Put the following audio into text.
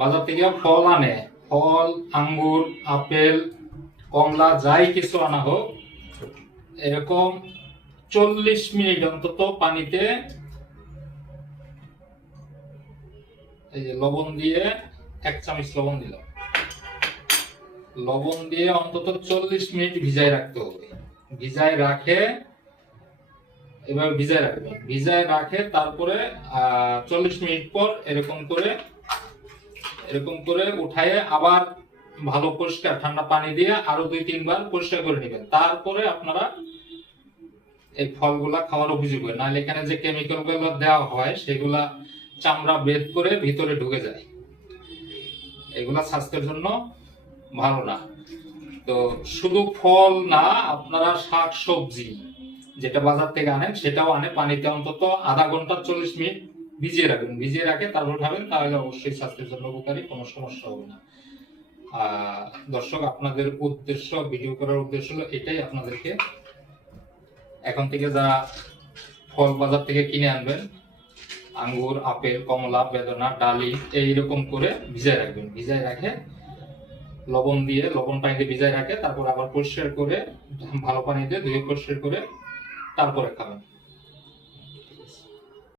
বাজার থেকে ফল আনে, ফল, আঙ্গুর, আপেল, কমলা, যাই কিছু আনা হোক, এরকম 40 মিনিট অন্তত পানিতে এই যে লবণ দিয়ে 1 চামচ লবণ দিলাম, লবণ দিয়ে অন্তত 40 মিনিট ভিজায় রাখতে হবে। ভিজায় রাখে, এভাবে ভিজায় রাখবেন, ভিজায় রাখে তারপরে 40 মিনিট পর এরকম করে উঠায়ে আবার ভালো পরিষ্কার ঠান্ডা পানি দিয়ে আরো 2-3 বার পরিষ্কার করে নেবেন। তারপরে আপনারা এই ফলগুলা খাওয়ার উপযোগী হয়, নাহলে এখানে যে কেমিক্যাল গুলো দেওয়া হয় সেগুলা চামড়া বেদ করে ভিতরে ঢুকে যায়, এগুলা স্বাস্থ্যের জন্য ভালো না। তো শুধু ফল না, আপনারা শাক সবজি যেটা বাজার থেকে আনেন সেটাও আনে, পানিতে অন্তত আধা ঘন্টা 40 মিনিট ভিজিয়ে রাখবেন, ভিজিয়ে রাখে তারপর খাবেন, তাহলে অবশ্যই স্বাস্থ্যের জন্য উপকারী, কোনো সমস্যা হবে না। দর্শক, আপনাদের উদ্দেশ্য, ভিডিও করার উদ্দেশ্য হলো এটাই, আপনাদেরকে এখন থেকে যারা ফল বাজার থেকে কিনে আনবেন, আঙ্গুর, আপেল, কমলা, বেদানা, ডালিম, এইরকম করে ভিজায় রাখবেন, ভিজায় রাখে লবণ দিয়ে, লবণ পানিতে ভিজায় রাখে, তারপর আবার পরিষ্কার করে ভালো পানি দিয়ে ধুয়ে পরিষ্কার করে তারপরে খাবেন।